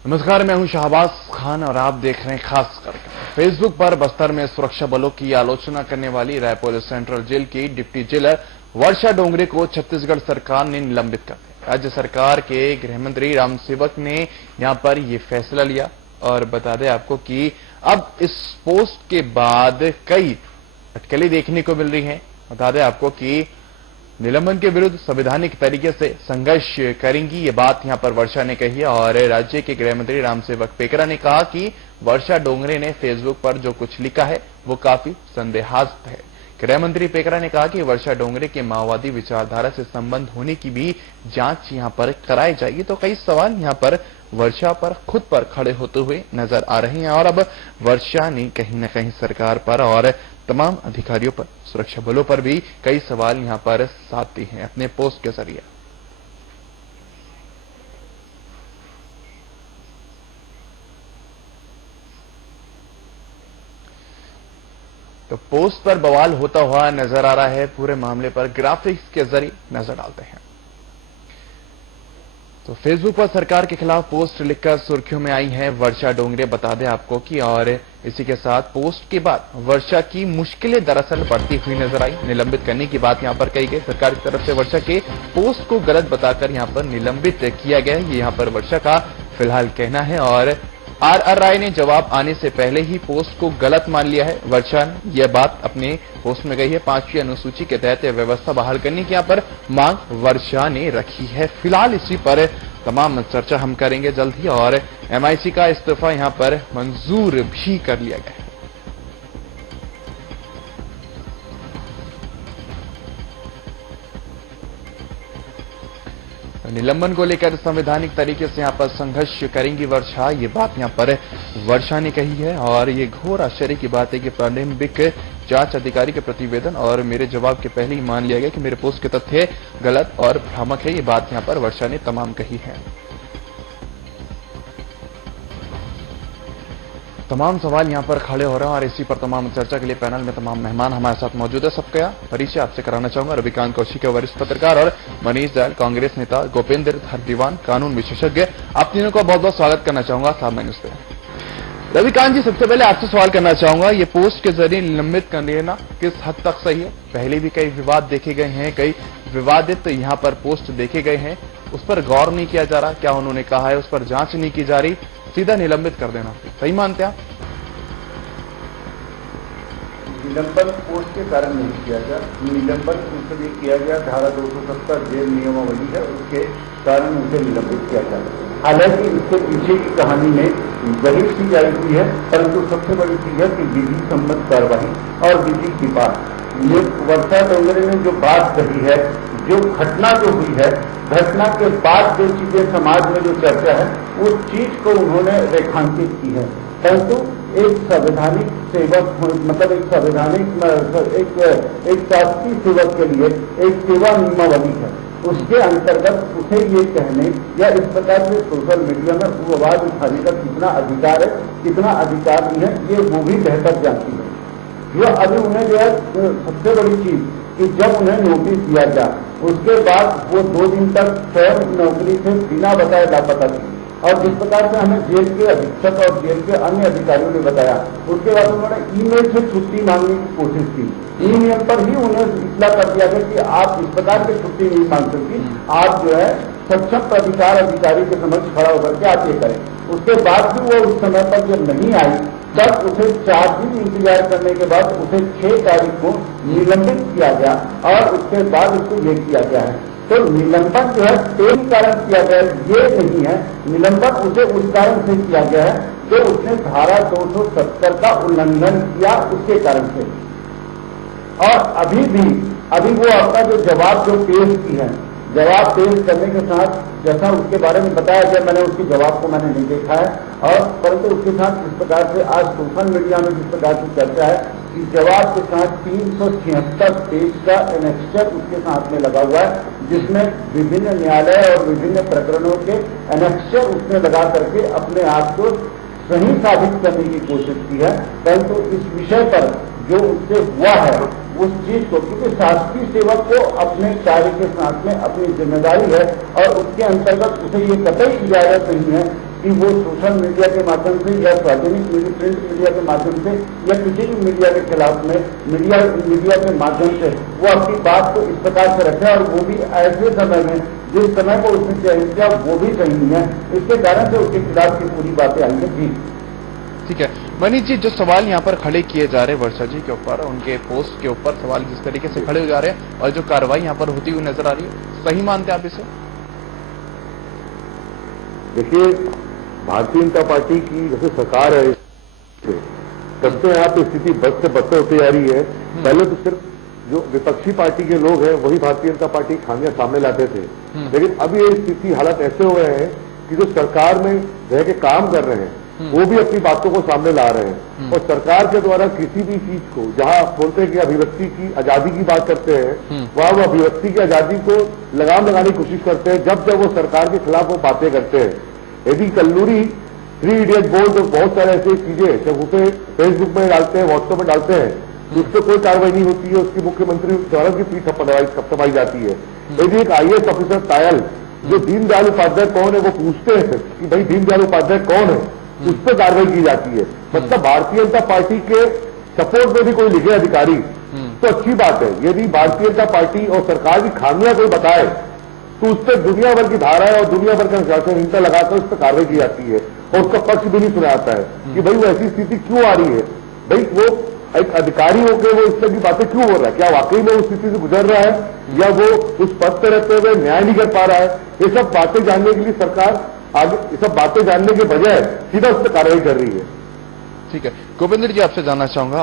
नमस्कार, मैं हूं शाहबाज खान और आप देख रहे हैं खास करके। फेसबुक पर बस्तर में सुरक्षा बलों की आलोचना करने वाली रायपुर सेंट्रल जेल की डिप्टी जेलर वर्षा डोंगरे को छत्तीसगढ़ सरकार ने निलंबित कर दिया। राज्य सरकार के गृह मंत्री रामसेवक ने यहां पर यह फैसला लिया और बता दें आपको कि अब इस पोस्ट के बाद कई अटकलें देखने को मिल रही हैं। बता दें आपको कि निलंबन के विरुद्ध संवैधानिक तरीके से संघर्ष करेंगी, ये बात यहां पर वर्षा ने कही है। और राज्य के गृह मंत्री रामसेवक पेकरा ने कहा कि वर्षा डोंगरे ने फेसबुक पर जो कुछ लिखा है वो काफी संदेहास्पद है। गृह मंत्री पेकरा ने कहा कि वर्षा डोंगरे के माओवादी विचारधारा से संबंध होने की भी जांच यहां पर कराई जाएगी। तो कई सवाल यहां पर वर्षा पर खुद पर खड़े होते हुए नजर आ रहे हैं और अब वर्षा ने कहीं न कहीं सरकार पर और तमाम अधिकारियों पर, सुरक्षा बलों पर भी कई सवाल यहां पर साधती हैं अपने पोस्ट के जरिए। तो पोस्ट पर बवाल होता हुआ नजर आ रहा है। पूरे मामले पर ग्राफिक्स के जरिए नजर डालते हैं। तो फेसबुक पर सरकार के खिलाफ पोस्ट लिखकर सुर्खियों में आई है वर्षा डोंगरे, बता दें आपको कि और इसी के साथ पोस्ट के बाद वर्षा की मुश्किलें दरअसल बढ़ती हुई नजर आई। निलंबित करने की बात यहां पर कही गई। सरकार की तरफ से वर्षा के पोस्ट को गलत बताकर यहां पर निलंबित किया गया है, ये यहां पर वर्षा का फिलहाल कहना है। और आर राय ने जवाब आने से पहले ही पोस्ट को गलत मान लिया है। वर्षा ने यह बात अपने पोस्ट में कही है। 5वीं अनुसूची के तहत व्यवस्था बहाल करने की यहां पर मांग वर्षा ने रखी है। फिलहाल इसी पर तमाम चर्चा हम करेंगे जल्द ही। और एमआईसी का इस्तीफा यहां पर मंजूर भी कर लिया गया है। निलंबन को लेकर संवैधानिक तरीके से यहां पर संघर्ष करेंगी वर्षा, ये बात यहां पर वर्षा ने कही है। और ये घोर आश्चर्य की बात है कि प्रारंभिक जांच अधिकारी के प्रतिवेदन और मेरे जवाब के पहले ही मान लिया गया कि मेरे पोस्ट के तथ्य गलत और भ्रामक है। ये बात यहां पर वर्षा ने तमाम कही है। तमाम सवाल यहां पर खड़े हो रहे हैं और इसी पर तमाम चर्चा के लिए पैनल में तमाम मेहमान हमारे साथ मौजूद है। सबका परिचय आपसे कराना चाहूंगा। रविकांत कौशिक वरिष्ठ पत्रकार और मनीष दयाल कांग्रेस नेता, गोपेंद्र हरदीवान कानून विशेषज्ञ। आप तीनों का बहुत बहुत स्वागत करना चाहूंगा साहब न्यूज पे। रविकांत जी, सबसे पहले आपसे सवाल करना चाहूंगा, ये पोस्ट के जरिए निलंबित कर लेना किस हद तक सही है? पहले भी कई विवाद देखे गए हैं, कई विवादित यहाँ पर पोस्ट देखे गए हैं, उस पर गौर नहीं किया जा रहा। क्या उन्होंने कहा है उस पर जांच नहीं की जा रही, सीधा निलंबित कर देना सही मानते हैं आप? निलंबन पोस्ट के कारण नहीं किया गया। निलंबन इसलिए किया गया, धारा 270 जेल नियमावली है, उसके कारण उसे निलंबित किया गया। हालांकि इसके पीछे की कहानी में वही चीज आई हुई है, परंतु सबसे बड़ी चीज है कि विधि सम्मत कार्रवाई और विधि की बात। ये वर्षा डोंगरे ने जो बात कही है, जो घटना जो हुई है, घटना के बाद जो चीजें समाज में जो चर्चा है, उस चीज को उन्होंने रेखांकित की है। परंतु एक संवैधानिक सेवक, मतलब एक संवैधानिक एक शासकीय सेवक के लिए एक सेवा नियमावली है, उसके अंतर्गत उसे ये कहने या इस प्रकार से सोशल मीडिया में वो आवाज उठाने का कितना अधिकार है, कितना अधिकार नहीं है, ये वो भी बेहतर जानती है। जो अभी उन्हें जो है सबसे बड़ी चीज कि जब उन्हें नोटिस दिया गया, उसके बाद वो 2 दिन तक स्वयं नौकरी से बिना बताए लापता थी। और जिस प्रकार से हमें जेल के अधीक्षक और जेल के अन्य अधिकारियों ने बताया, उसके बाद उन्होंने ईमेल से छुट्टी मांगने की कोशिश की। ईमेल पर ही उन्हें इत्तला कर दिया गया कि आप इस प्रकार की छुट्टी नहीं मांग सकती, आप जो है सक्षम प्राधिकार अधिकारी के समक्ष खड़ा होकर के आप ये करें। उसके बाद भी वो उस समय पर जब नहीं आई, तब उसे 4 दिन इंतजार करने के बाद उसे 6 तारीख को निलंबित किया गया और उसके बाद उसको ये किया गया है। तो निलंबन जो है 3 कारण किया गया है, ये नहीं है। निलंबन उसे उस कारण से किया गया है कि उसने धारा 270 का उल्लंघन किया, उसके कारण से। और अभी वो अपना जो जवाब जो पेश की है, जवाब पेश करने के साथ जैसा उसके बारे में बताया गया, मैंने उसके जवाब को मैंने नहीं देखा है। और परंतु उसके साथ जिस प्रकार से आज सोशल मीडिया में जिस प्रकार की चर्चा है कि जवाब के साथ 376 पेज का एनेक्स्चर उसके साथ में लगा हुआ है, जिसमें विभिन्न न्यायालय और विभिन्न प्रकरणों के एनेक्स्चर उसने लगा करके अपने आप को सही साबित करने की कोशिश की है। परंतु इस विषय पर जो उससे हुआ है उस चीज को, क्योंकि शासकीय सेवक को अपने कार्य के साथ में अपनी जिम्मेदारी है और उसके अंतर्गत उसे ये कतई इजाजत नहीं है कि वो सोशल मीडिया के माध्यम से या सार्वजनिक प्रिंट मीडिया के माध्यम से या किसी भी मीडिया के खिलाफ में मीडिया के माध्यम से वो अपनी बात को इस प्रकार से रखे, और वो भी ऐसे समय में जिस समय को उसने चयन किया वो भी सही नहीं है। इसके कारण से उसके खिलाफ की पूरी बातें आई हैं। जी ठीक है मनीष जी, जो सवाल यहाँ पर खड़े किए जा रहे हैं वर्षा जी के ऊपर, उनके पोस्ट के ऊपर सवाल जिस तरीके से खड़े हो जा रहे हैं और जो कार्रवाई यहाँ पर होती हुई नजर आ रही है, सही मानते हैं आप इसे? देखिए, भारतीय जनता पार्टी की जैसे सरकार है, तब से यहाँ पे स्थिति बद से बदतर होती जा रही है। पहले तो सिर्फ जो विपक्षी पार्टी के लोग हैं वही भारतीय जनता पार्टी की खामियां सामने लाते थे, लेकिन अब ये स्थिति हालात ऐसे हो गए हैं कि जो सरकार में रह के काम कर रहे हैं वो भी अपनी बातों को सामने ला रहे हैं, और सरकार के द्वारा किसी भी चीज को, जहां बोलते हैं कि अभिव्यक्ति की आजादी की बात करते हैं, वहां वो अभिव्यक्ति की आजादी को लगाम लगाने की कोशिश करते हैं जब जब वो सरकार के खिलाफ वो बातें करते हैं। यदि कल्लूरी 3 इडियट बोल तो बहुत सारे ऐसी चीजें जब उसे फेसबुक में डालते हैं, व्हाट्सएप में डालते हैं, तो उस पर कोई कार्रवाई नहीं होती है, उसकी मुख्यमंत्री द्वारा की पीठ थपथपाई जाती है। यदि एक IAS ऑफिसर तायल जो दीनदयाल उपाध्याय कौन है वो पूछते हैं कि भाई दीनदयाल उपाध्याय कौन है, उस पर कार्रवाई की जाती है। मतलब भारतीय जनता पार्टी के सपोर्ट में भी कोई लिखे अधिकारी तो अच्छी बात है। यदि भारतीय जनता पार्टी और सरकार की खामियां कोई बताए तो उस पर दुनिया भर की धाराएं और दुनिया भर का अनुशासनहीनता लगाकर उस पर कार्रवाई की जाती है, और उसका पक्ष भी नहीं सुना जाता है कि भाई वो ऐसी स्थिति क्यों आ रही है। भाई वो एक अधिकारी होकर वो इस तरह की बातें क्यों हो रहा है, क्या वाकई में उस स्थिति से गुजर रहा है या वो उस पद पर रहते हुए न्याय नहीं कर पा रहा है। ये सब बातें जानने के लिए सरकार आगे, ये सब बातें जानने के बजाय सीधा उस पर कार्रवाई कर रही है। ठीक है गोविंदर जी, आपसे जानना चाहूंगा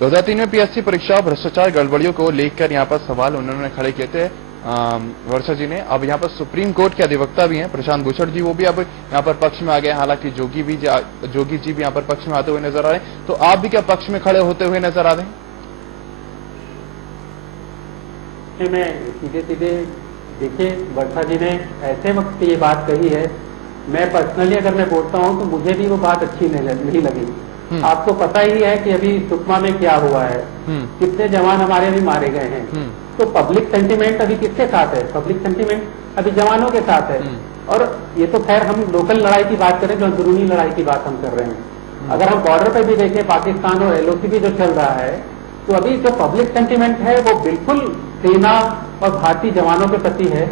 2003 में PSC परीक्षा भ्रष्टाचार गड़बड़ियों को लेकर यहाँ पर सवाल उन्होंने खड़े किए थे वर्षा जी ने। अब यहाँ पर सुप्रीम कोर्ट के अधिवक्ता भी हैं प्रशांत भूषण जी, वो भी अब यहाँ पर पक्ष में आ गए। हालांकि जोगी जी भी यहाँ पर पक्ष में आते हुए नजर आ रहे हैं, तो आप भी क्या पक्ष में खड़े होते हुए नजर आ रहे हैं? सीधे देखिए, वर्षा जी ने ऐसे वक्त पे ये बात कही है, मैं पर्सनली अगर मैं बोलता हूं तो मुझे भी वो बात अच्छी नहीं लगी। आपको पता ही है कि अभी सुकमा में क्या हुआ है, कितने जवान हमारे अभी मारे गए हैं। तो पब्लिक सेंटीमेंट अभी किसके साथ है? पब्लिक सेंटीमेंट अभी जवानों के साथ है। और ये तो खैर हम लोकल लड़ाई की बात करें, जो अंदरूनी लड़ाई की बात हम कर रहे हैं। अगर हम बॉर्डर पे भी देखें, पाकिस्तान और LOC भी जो चल रहा है, तो अभी जो पब्लिक सेंटीमेंट है वो बिल्कुल सेना और भारतीय जवानों के प्रति है।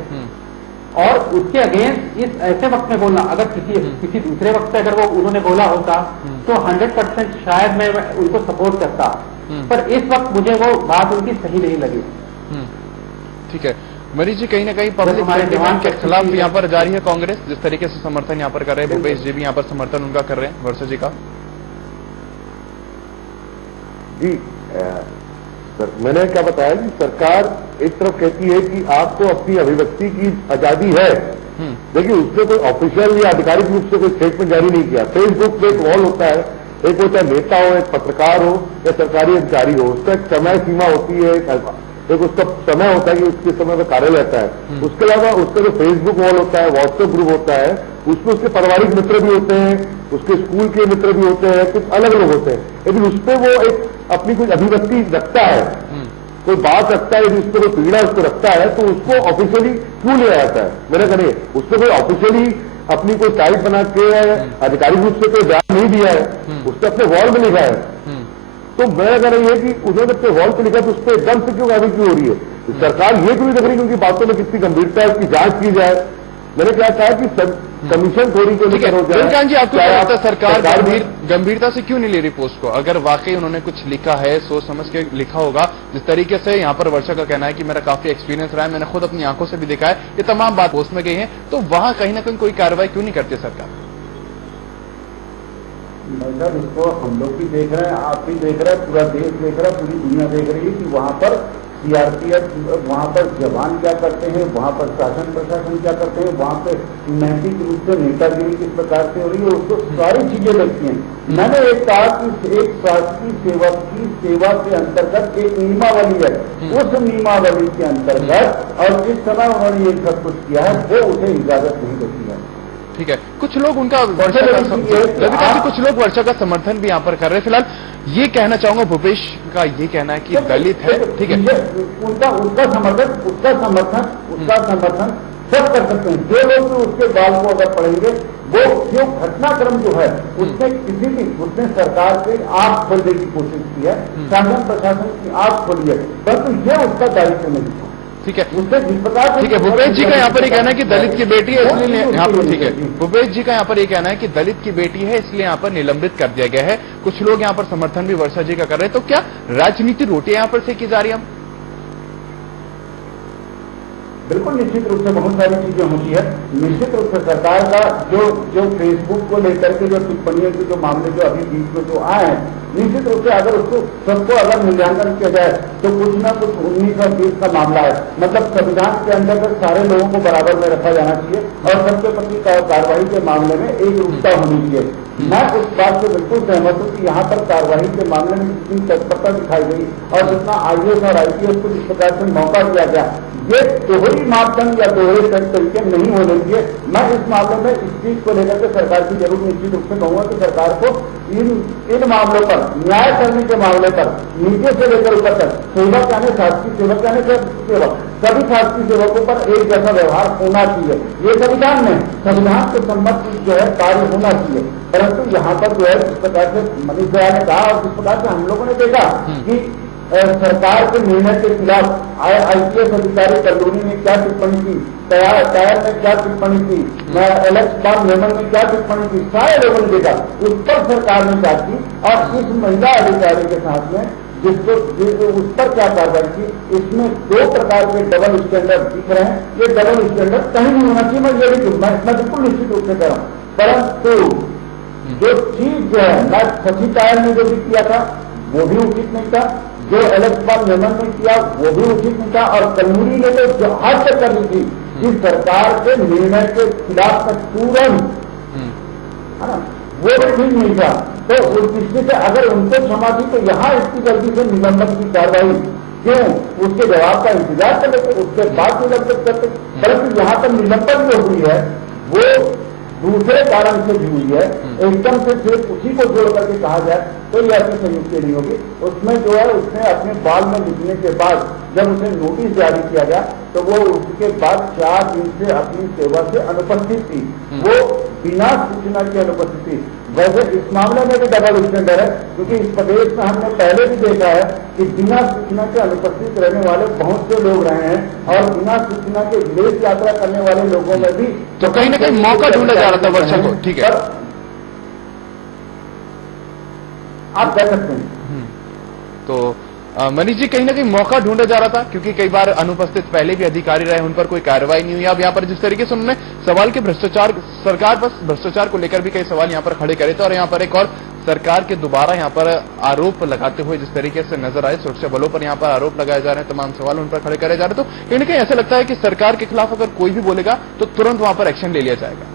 और उसके अगेंस्ट इस ऐसे वक्त में बोलना, अगर किसी दूसरे वक्त पे अगर वो उन्होंने बोला होता तो 100% शायद मैं उनको सपोर्ट करता, पर इस वक्त मुझे वो बात उनकी सही नहीं लगी। ठीक है मनीष जी, कहीं ना कहीं पब्लिक सेंटीमेंट के खिलाफ यहाँ पर जारी है कांग्रेस, जिस तरीके से समर्थन यहाँ पर कर रहे हैं। भूपेश जी भी यहाँ पर समर्थन उनका कर रहे हैं वर्षा जी का। जी सर, मैंने क्या बताया कि सरकार एक तरफ कहती है कि आपको अपनी अभिव्यक्ति की आजादी है, देखिए उसने कोई ऑफिशियल या आधिकारिक रूप से कोई स्टेटमेंट जारी नहीं किया। फेसबुक पे एक वॉल होता है, एक होता है नेता हो, एक पत्रकार हो या सरकारी अधिकारी हो, उसका एक समय सीमा होती है, एक उसका समय होता है कि उसके समय में कार्य रहता है। उसके अलावा उसका जो फेसबुक वॉल होता है, व्हाट्सएप ग्रुप होता है, उसमें उसके पारिवारिक मित्र भी होते हैं, उसके स्कूल के मित्र भी होते हैं, कुछ अलग अलग होते हैं। लेकिन उस पर वो एक अपनी कुछ अभिव्यक्ति रखता है, कोई बात रखता है, जिस पर कोई पीड़ा उसको रखता है, तो उसको ऑफिशियली क्यों लिया जाता है? मेरा कहने उस पर कोई ऑफिशियली अपनी कोई साइट बना के आधिकारिक रूप से कोई बयान नहीं दिया है, उसने अपने वॉल में लिखा है। तो मेरा कहना यह है कि उन्होंने अपने वॉल पे लिखा, तो उस पर एकदम से क्यों कार्रवाई क्यों हो रही है? सरकार ये क्यों नहीं देख रही कि उनकी बातों में कितनी गंभीरता है, उसकी जांच की जाए। मैंने क्या कहा कि कमीशन थोड़ी को लेकर हो जाए। जी, आपको क्या लगता है सरकार गंभीरता से क्यों नहीं ले रही पोस्ट को? अगर वाकई उन्होंने कुछ लिखा है, सोच समझ के लिखा होगा, जिस तरीके से यहाँ पर वर्षा का कहना है कि मेरा काफी एक्सपीरियंस रहा है, मैंने खुद अपनी आंखों से भी देखा है, ये तमाम बात पोस्ट में गई है, तो वहां कहीं ना कहीं कोई कार्रवाई क्यों नहीं करती सरकार? मतलब इसको हम लोग भी देख रहे हैं, आप भी देख रहे हैं, पूरा देश देख रहा है, पूरी दुनिया देख रही है कि वहां पर CRPF, वहां पर जवान क्या करते हैं, वहां पर शासन प्रशासन क्या करते हैं, वहां पे नैतिक रूप से नेतागिरी किस प्रकार से हो रही है, उसको सारी चीजें लगती हैं। मैंने एक कहा कि एक शासकीय सेवक की सेवा के अंतर्गत एक नियमावली है, उस नियमावली के अंतर्गत और जिस समय उन्होंने ये सब कुछ किया है वो उसे इजाजत नहीं देती है। ठीक है, कुछ लोग उनका वर्षा का कुछ लोग वर्षा का समर्थन भी यहाँ पर कर रहे हैं। फिलहाल ये कहना चाहूंगा, भूपेश का ये कहना है कि दलित है, ठीक है, उनका समर्थन सब कर सकते हैं। जो लोग भी उसके बाल को अगर पढ़ेंगे, वो जो घटनाक्रम जो है उसने किसी भी उसने सरकार की आंख खोलने की कोशिश की है, शासन प्रशासन की आंख खोली है, परंतु ये उसका दायित्व नहीं है। ठीक है, उससे जिस प्रकार से ठीक है। भूपेश जी का यहाँ पर ये कहना है कि दलित की बेटी है इसलिए यहाँ पर, ठीक है, भूपेश जी का यहाँ पर ये कहना है कि दलित की बेटी है इसलिए यहाँ पर निलंबित कर दिया गया है। कुछ लोग यहाँ पर समर्थन भी वर्षा जी का कर रहे हैं। तो क्या राजनीति रोटियां यहाँ पर सेकी जा रही है? बिल्कुल निश्चित रूप से बहुत सारी चीजें होती है। निश्चित रूप से सरकार का जो फेसबुक को लेकर के जो टिप्पणियों के जो मामले जो अभी बीच में जो आए हैं, निश्चित रूप से अगर उसको सबको अगर मूल्यांकन किया जाए तो कुछ न कुछ 19 और 20 का मामला है। मतलब संविधान के अंतर्गत सारे लोगों को बराबर में रखा जाना चाहिए और सबके प्रति कार्रवाई के मामले में एक रूपता होनी चाहिए। मैं उस बात से बिल्कुल सहमत हूं कि यहाँ पर कार्रवाई के मामले में जितनी तत्परता दिखाई गई और जितना आईएएस और आईपीएस को जिस प्रकार से मौका दिया गया, ये दोहरी मापदंड या दोहरे तरीके नहीं होने चाहिए। मैं इस मामले में इस चीज को लेकर के सरकार की जरूर निश्चित रूप से कहूंगा कि सरकार को इन मामलों पर न्याय करने के मामले पर नीचे से लेकर ऊपर तक सेवक यानी शासकीय सेवक यानी सेवक सभी शासकीय सेवकों पर एक जैसा व्यवहार होना चाहिए। ये संविधान में संविधान के सम्मत जो है कार्य होना चाहिए। परंतु यहाँ पर जो है जिस प्रकार से मनीष दयाल ने कहा और जिस प्रकार से हम लोगों ने देखा कि सरकार के निर्णय के खिलाफ आईपीएस अधिकारी कल्लूरी ने क्या टिप्पणी की, टायर ने क्या टिप्पणी की, एलेक्स बाल मेमन ने क्या टिप्पणी की, सारे लोगों ने देखा। उस पर सरकार ने क्या की और इस महिला अधिकारी के साथ में जिसको उस पर क्या कार्रवाई की, इसमें 2 प्रकार के डबल स्टैंडर्ड दिख रहे हैं। ये डबल स्टैंडर्ड कहीं नहीं होना चाहिए, मैं ये भी मैं बिल्कुल निश्चित रूप से कह रहा हूं। परंतु जो चीज जो है मैं सची टायर ने जो भी किया था वो भी उचित नहीं था, जो एलेक्स बाल मेमन ने किया वो भी उचित नहीं था, और कल्लूरी ने तो जो हद तक कर दी थी कि सरकार के निर्णय के खिलाफ में तुरंत, है ना, वो भी ठीक नहीं था। तो उस दृष्टि से अगर उनको क्षमा थी तो यहाँ इसकी गलती से निलंबन की कार्रवाई क्यों, उसके जवाब का इंतजार कर लेते, उसके बाद निलंबित करते। परंतु यहाँ पर निलंबन जो हुई है वो दूसरे कारण से भी हुई है। एकदम से सिर्फ उसी को जोड़ करके कहा जाए तो यह ऐसी संयुक्ति नहीं होगी। उसमें जो है उसने अपने बाल में लिखने के बाद जब उसे नोटिस जारी किया गया तो वो उसके बाद 4 दिन से अपनी सेवा से अनुपस्थित थी, वो बिना सूचना की अनुपस्थित थी। वैसे इस मामले में भी डबल स्टैंडर्ड है, क्योंकि इस प्रदेश में हमने पहले भी देखा है कि बिना सूचना के अनुपस्थित रहने वाले बहुत से लोग रहे हैं और बिना सूचना के विदेश यात्रा करने वाले लोगों में भी तो कहीं ना कहीं मौका ढूंढा जा रहा था वर्षा को। ठीक है, आप कह सकते हैं। तो मनीष जी कहीं ना कहीं मौका ढूंढा जा रहा था, क्योंकि कई बार अनुपस्थित पहले भी अधिकारी रहे, उन पर कोई कार्रवाई नहीं हुई। अब यहाँ पर जिस तरीके से उन्होंने सवाल के भ्रष्टाचार, सरकार पर भ्रष्टाचार को लेकर भी कई सवाल यहाँ पर खड़े करे थे, और यहाँ पर एक और सरकार के दोबारा यहाँ पर आरोप लगाते हुए जिस तरीके से नजर आए, सुरक्षा बलों पर यहाँ पर आरोप लगाए जा रहे हैं, तमाम सवाल उन पर खड़े करे जा रहे हैं। तो कहीं ना कहीं ऐसा लगता है कि सरकार के खिलाफ अगर कोई भी बोलेगा तो तुरंत वहां पर एक्शन ले लिया जाएगा।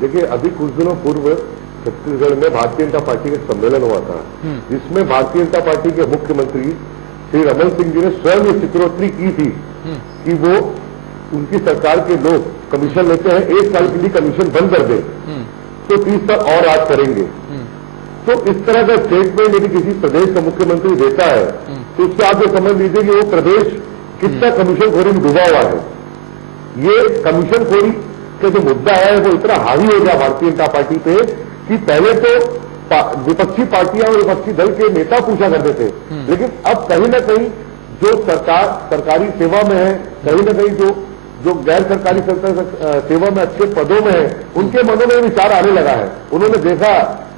देखिए, अभी कुछ दिनों पूर्व छत्तीसगढ़ में भारतीय जनता पार्टी का सम्मेलन हुआ था, जिसमें भारतीय जनता पार्टी के मुख्यमंत्री श्री रमन सिंह जी ने स्वयं ये चित्रोत्तरी की थी कि वो उनकी सरकार के लोग कमीशन लेते हैं, 1 साल के लिए कमीशन बंद कर दे तो 30 साल और राज करेंगे। तो इस तरह का स्टेटमेंट यदि किसी प्रदेश का मुख्यमंत्री देता है तो उससे आप ये समझ लीजिए कि वो प्रदेश कितना कमीशनखोरी में डूबा हुआ है। ये कमीशनखोरी का जो मुद्दा है वो इतना हावी हो गया भारतीय जनता पार्टी पे कि पहले तो विपक्षी पार्टियां और विपक्षी दल के नेता पूछा करते थे, लेकिन अब कहीं ना कहीं जो सरकारी सेवा में है, कहीं ना कहीं जो गैर सरकारी सेवा में अच्छे पदों में है, उनके मनों में विचार आने लगा है। उन्होंने देखा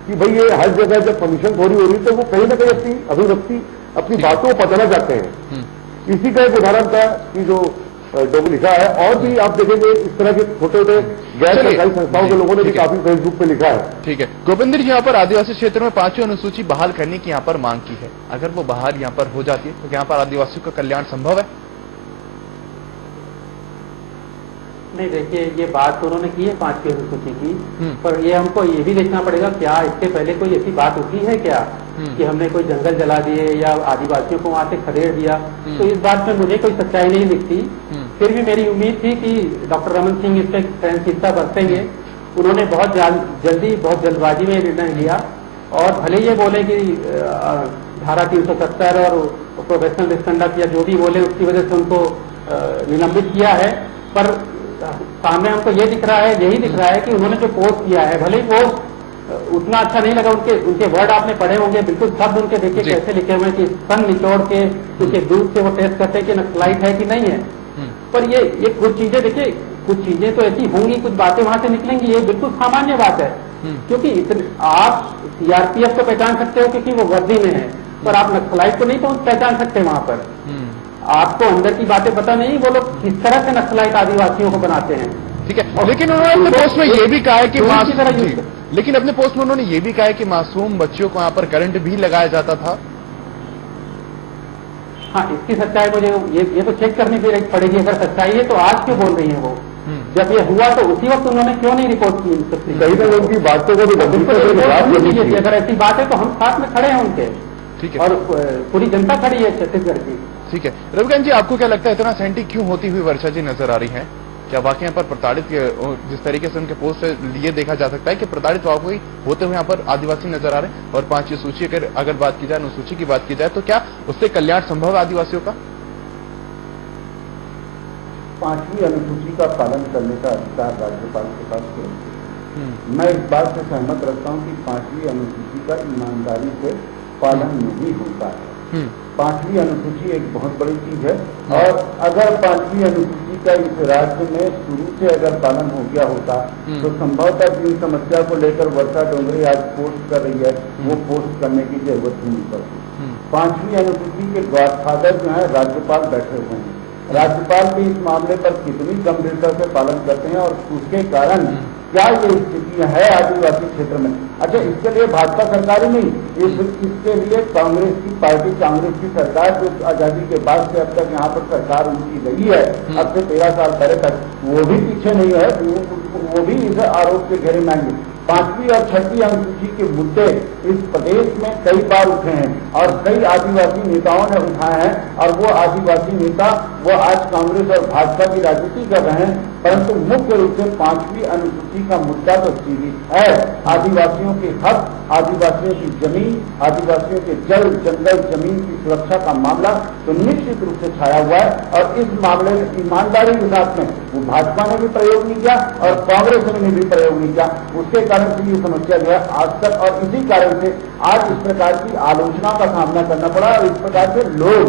कि भाई ये हर जगह जब कमीशनखोरी हो रही तो वो कहीं ना कहीं अपनी अभिव्यक्ति, अपनी बातों को बताना चाहते हैं। इसी का एक उदाहरण था कि जो डोगरी लिखा है, और भी आप देखेंगे इस तरह के छोटे छोटे गैर सरकारी संस्थाओं के लोगों ने भी काफी फेसबुक पे लिखा है। ठीक है, गोविंदर जी यहाँ पर आदिवासी क्षेत्र में 5वीं अनुसूची बहाल करने की यहाँ पर मांग की है। अगर वो बहाल यहाँ पर हो जाती है तो यहाँ पर आदिवासियों का कल्याण संभव है? नहीं, देखिए, ये बात तो उन्होंने की है 5वीं अनुसूची की, पर ये हमको ये भी देखना पड़ेगा क्या इसके पहले कोई ऐसी बात उठी है क्या कि हमने कोई जंगल जला दिए या आदिवासियों को वहां से खदेड़ दिया। तो इस बात में मुझे कोई सच्चाई नहीं दिखती। फिर भी मेरी उम्मीद थी कि डॉक्टर रमन सिंह इस पर सहनशीलता बरतेंगे। उन्होंने बहुत जल्दी, बहुत जल्दबाजी में निर्णय लिया, और भले ये बोले कि धारा 370 और प्रोफेशनल मिसकंडक्ट या जो भी बोले उसकी वजह से उनको निलंबित किया है, पर सामने हमको ये दिख रहा है, यही दिख रहा है कि उन्होंने जो पोस्ट किया है, भले ही पोस्ट उतना अच्छा नहीं लगा, उनके वर्ड आपने पढ़े होंगे, बिल्कुल शब्द उनके देखिए कैसे लिखे हुए हैं कि सन निचोड़ के उनके दूध से वो टेस्ट करते हैं कि नक्सलाइट है कि नहीं है। पर ये कुछ चीजें देखिए, कुछ चीजें तो ऐसी होंगी, कुछ बातें वहां से निकलेंगी, ये बिल्कुल सामान्य बात है। क्योंकि आप सीआरपीएफ को पहचान सकते हो क्योंकि वो वर्दी में है, पर आप नक्सलाइट को नहीं पहचान सकते वहां पर। आपको अंदर की बातें पता नहीं, वो लोग किस तरह से नक्सलाइट आदिवासियों को बनाते हैं। ठीक है, लेकिन उन्होंने अपने पोस्ट में ये भी कहा है कि लेकिन अपने पोस्ट में उन्होंने ये भी कहा है कि मासूम बच्चियों को यहाँ पर करंट भी लगाया जाता था। हाँ, इसकी सच्चाई मुझे ये तो चेक करनी पड़ेगी। अगर सच्चाई है तो आज क्यों बोल रही है वो? जब ये हुआ तो उसी वक्त उन्होंने क्यों नहीं रिपोर्ट की? कहीं ना उनकी बातों को भी अगर ऐसी बात है तो हम साथ में खड़े हैं उनके, ठीक है, और पूरी जनता खड़ी है छत्तीसगढ़ की। ठीक है, रविकांत जी, आपको क्या लगता है इतना सैंटी क्यों होती हुई वर्षा जी नजर आ रही है? क्या वाकई यहाँ पर प्रताड़ित, जिस तरीके से उनके पोस्ट से ये देखा जा सकता है कि प्रताड़ित वाकई होते हुए यहाँ पर आदिवासी नजर आ रहे हैं? और 5वीं सूची अगर बात की जाए, अनुसूची की बात की जाए, तो क्या उससे कल्याण संभव है आदिवासियों का? 5वीं अनुसूची का पालन करने का अधिकार राज्यपाल के पास है। मैं इस बात से सहमत रखता हूं कि 5वीं अनुसूची का ईमानदारी से पालन नहीं होता है। 5वीं अनुसूची एक बहुत बड़ी चीज है, और अगर 5वीं अनुसूची का इस राज्य में शुरू से अगर पालन हो गया होता तो संभवतः जिन समस्या को लेकर वर्षा डोंगरे आज पोस्ट कर रही है वो पोस्ट करने की जरूरत ही नहीं पड़ती। 5वीं अनुसूची के गॉडफादर जो है राज्यपाल बैठे हुए हैं। राज्यपाल भी इस मामले पर कितनी गंभीरता से पालन करते हैं और उसके कारण क्या ये स्थिति है आदिवासी क्षेत्र में। अच्छा, इसके लिए भाजपा सरकार ही नहीं, इसके लिए कांग्रेस की पार्टी, कांग्रेस की सरकार जो आजादी के बाद से अब तक यहाँ पर सरकार उनकी रही है, अब से 13 साल पहले तक, वो भी पीछे नहीं है, वो भी इस आरोप के घेरे में आएंगे। 5वीं और 6वीं अनुसूची के मुद्दे इस प्रदेश में कई बार उठे हैं और कई आदिवासी नेताओं ने उठाए हैं, और वो आदिवासी नेता वो आज कांग्रेस और भाजपा की राजनीति कर रहे हैं, परंतु मुख्य रूप से 5वीं अनुसूची का मुद्दा तो सीमित है। आदिवासियों के हक, आदिवासियों की जमीन, आदिवासियों के जल जंगल जमीन की सुरक्षा का मामला तो निश्चित रूप से छाया हुआ है, और इस मामले में ईमानदारी के साथ में वो भाजपा ने भी प्रयोग नहीं किया और कांग्रेस ने भी प्रयोग नहीं किया। उसके कारण से ये समस्या जो है आज तक, और इसी कारण से आज इस प्रकार की आलोचना का सामना करना पड़ा, और इस प्रकार से लोग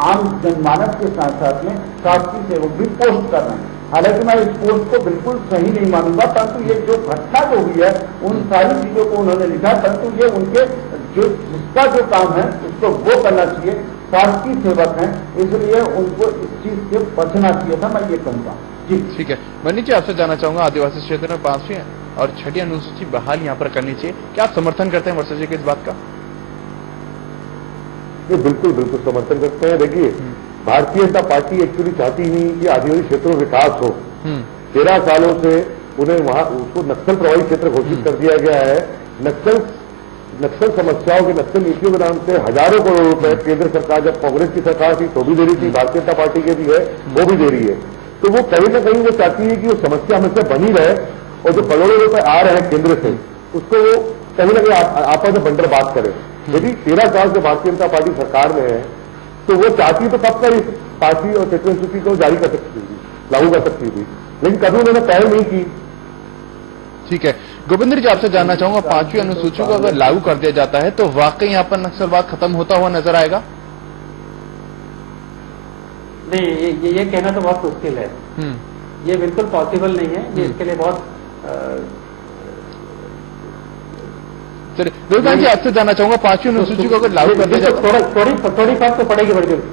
आम जनमानस के साथ साथ में शासकीय सेवक भी पोस्ट कर रहे हैं। हालांकि मैं इस पोस्ट को बिल्कुल सही नहीं मानूंगा, परंतु ये जो घटना जो हुई है उन सारी चीजों को उन्होंने लिखा, परंतु ये उनके जिसका जो काम है उसको वो करना चाहिए। शासकीय सेवक हैं, इसलिए उनको इस चीज से बचना चाहिए था, मैं ये कहूंगा जी। ठीक है, मनीष जी, आपसे जानना चाहूंगा, आदिवासी क्षेत्र में 5वीं और 6वीं अनुसूची बहाल यहाँ पर करनी चाहिए, क्या आप समर्थन करते हैं वर्षा जी के इस बात का? बिल्कुल बिल्कुल समर्थन करते हैं। देखिए, भारतीय जनता पार्टी एक्चुअली चाहती नहीं कि आदिवासी क्षेत्रों में विकास हो। 13 सालों से उन्हें वहां उसको नक्सल प्रभावित क्षेत्र घोषित कर दिया गया है। नक्सल समस्याओं के, नक्सल नीतियों के नाम से हजारों करोड़ रुपए केंद्र सरकार, जब कांग्रेस की सरकार थी तो भी दे रही थी, भारतीय जनता पार्टी के भी है वो भी दे रही है। तो वो कहीं ना कहीं वो चाहती है कि वो समस्या हमेशा बनी रहे, और जो करोड़ों रुपए आ रहे हैं केंद्र से उसको वो कहीं ना कहीं आपस में बंटर बात करे। यदि 13 साल से भारतीय जनता पार्टी सरकार में है तो वो चाहती तो कब तक इस 5वीं और 6वीं अनुसूची को जारी कर सकती थी, लागू कर सकती थी, लेकिन कभी उन्होंने पहल नहीं की। ठीक है, गोविंदर जी, आपसे जानना चाहूंगा, 5वीं अनुसूची को अगर लागू कर दिया जाता है तो वाकई यहाँ पर नक्सलवाद खत्म होता हुआ नजर आएगा? नहीं, ये कहना तो बहुत मुश्किल है। ये बिल्कुल पॉसिबल नहीं है। ये इसके लिए बहुत चलिए, रविकांत जी, आपसे जानना चाहूंगा, 5वीं अनुसूची को अगर लागू कर दिया जाए थोड़ी फर्क तो पड़ेगी बड़ी जरूर।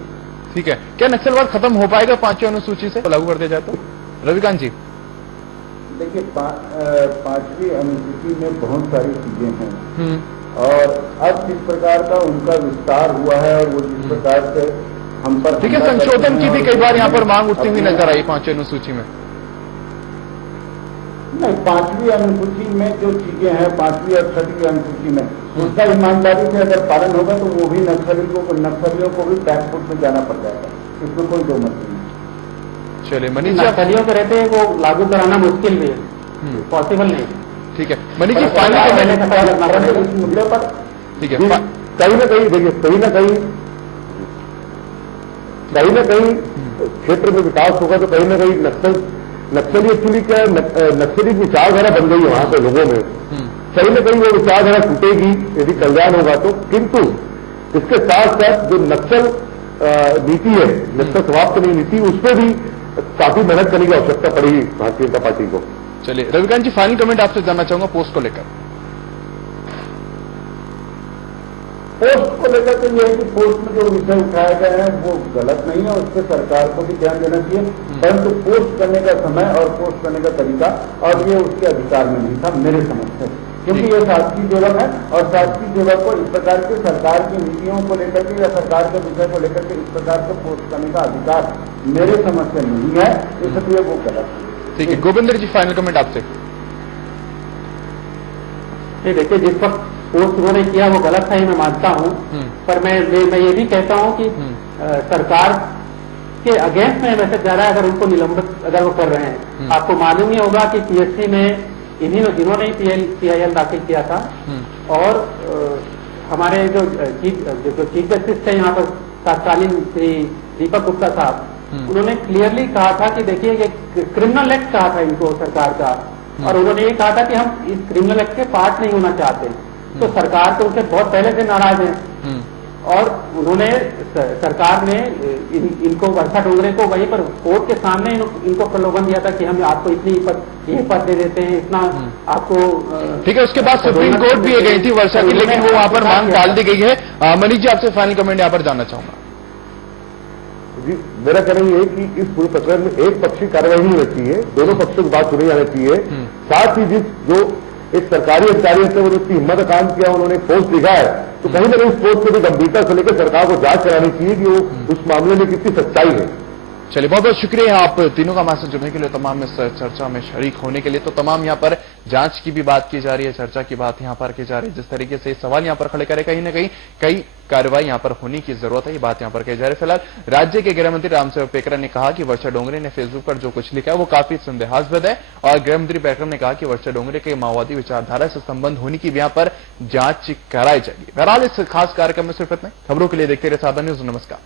ठीक है, क्या नक्सलवाद खत्म हो पाएगा 5वीं अनुसूची से लागू कर दिया जाए तो? रविकांत जी, देखिए, 5वीं अनुसूची में बहुत सारी चीजें हैं, और अब जिस प्रकार का उनका विस्तार हुआ है और वो जिस प्रकार से हम पर, ठीक है, संशोधन की भी कई बार यहाँ पर मांग उठती हुई नजर आई 5वीं अनुसूची में। नहीं, 5वीं अनुसूची में जो चीजें हैं, 5वीं और 6वीं अनुसूची में उसका ईमानदारी से अगर पालन होगा तो वो भी नक्सलियों को भी बैकफुट में जाना पड़ जाएगा, इसमें कोई दो मत नहीं। चलिए मनीष जी, नक्सलियों के रहते हैं वो लागू कराना मुश्किल भी है, पॉसिबल नहीं। ठीक है, मनीष जी, इस मुद्दे पर ठीक है, कहीं ना कहीं देखिए, कहीं ना कहीं क्षेत्र में विकास होगा तो कहीं ना कहीं नक्सली एक्चुअली क्या है, नक्सली विचारधारा बन गई है वहां पे लोगों में, कहीं ना कहीं वो विचारधारा टूटेगी यदि कल्याण होगा तो। किंतु इसके साथ साथ जो नक्सल नीति है, नक्सल समाप्त नहीं नीति, उस पर भी काफी मेहनत करने की आवश्यकता पड़ेगी भारतीय जनता पार्टी को। चलिए रविकांत जी, फाइनल कमेंट आपसे जानना चाहूंगा पोस्ट को लेकर। पोस्ट को लेकर तो यह है कि पोस्ट में जो विषय उठाए गए हैं वो गलत नहीं है, उस पर सरकार को भी ध्यान देना चाहिए, परंतु पोस्ट करने का समय और पोस्ट करने का तरीका और ये उसके अधिकार में नहीं था मेरे समझ से, क्योंकि ये शासकीय सेवक है और शासकीय सेवक को इस प्रकार के सरकार की नीतियों को लेकर के या सरकार के विषय को लेकर के इस प्रकार से पोस्ट करने का अधिकार मेरे समझ से नहीं है, इसलिए वो गलत है। ठीक है, गोविंदर जी फाइनल कमेंट आपसे। देखिए, जिस वक्त पोस्ट उन्होंने किया वो गलत था, ये मैं मानता हूं, पर मैं ये भी कहता हूं कि सरकार के अगेंस्ट में मैसेज जा रहा है अगर उनको निलंबित अगर वो कर रहे हैं। आपको मालूम ही होगा कि पीएससी में इन्होंने ही PIL दाखिल किया था और हमारे जो चीफ जस्टिस थे यहाँ पर तत्कालीन श्री दीपक गुप्ता साहब, उन्होंने क्लियरली कहा था कि देखिए ये क्रिमिनल एक्ट कहा था इनको सरकार का, और उन्होंने ये कहा था कि हम इस क्रिमिनल एक्ट के पार्ट नहीं होना चाहते। तो सरकार तो उनसे बहुत पहले से नाराज है और उन्होंने सरकार ने इनको वर्षा डोंगरे को वहीं पर कोर्ट के सामने इनको प्रलोभन दिया था कि हम आपको ये पद दे देते हैं, इतना आपको। ठीक है, उसके बाद सुप्रीम कोर्ट भी गई थी वर्षा की, लेकिन वो वहां पर मांग टाल दी गई है। मनीष जी, आपसे फाइनल कमेंट यहाँ पर जानना चाहूंगा। जी, मेरा कहना यह है कि इस पूरे प्रकरण में एक पक्षी कार्रवाई नहीं होनी चाहिए, दोनों पक्षों की बात सुनी जानी चाहिए। साथ ही जो एक सरकारी अधिकारी से उन्होंने हिम्मत काम किया, उन्होंने एक पोस्ट लिखा है, तो कहीं ना कहीं इस पोस्ट को भी गंभीरता से लेकर सरकार को जांच करानी चाहिए कि वो उस मामले में कितनी सच्चाई है। चलिए, बहुत बहुत शुक्रिया आप तीनों का हमारे साथ जुड़ने के लिए, तमाम इस चर्चा में शरीक होने के लिए। तो तमाम यहाँ पर जांच की भी बात की जा रही है, चर्चा की बात यहाँ पर की जा रही है, जिस तरीके से सवाल यहाँ पर खड़े करे, कहीं ना कहीं कई कार्रवाई यहाँ पर होने की जरूरत है, ये बात यहाँ पर कही जा रही है। फिलहाल राज्य के गृह मंत्री रामसेवक पेकरा ने कहा कि वर्षा डोंगरे ने फेसबुक पर जो कुछ लिखा है वो काफी संदेहास्पद है, और गृह मंत्री पेकरा ने कहा कि वर्षा डोंगरे के माओवादी विचारधारा से संबंध होने की भी यहाँ पर जांच कराई जाएगी। बहरहाल इस खास कार्यक्रम में सिर्फ इतना। खबरों के लिए देखते रहे साधन न्यूज। नमस्कार।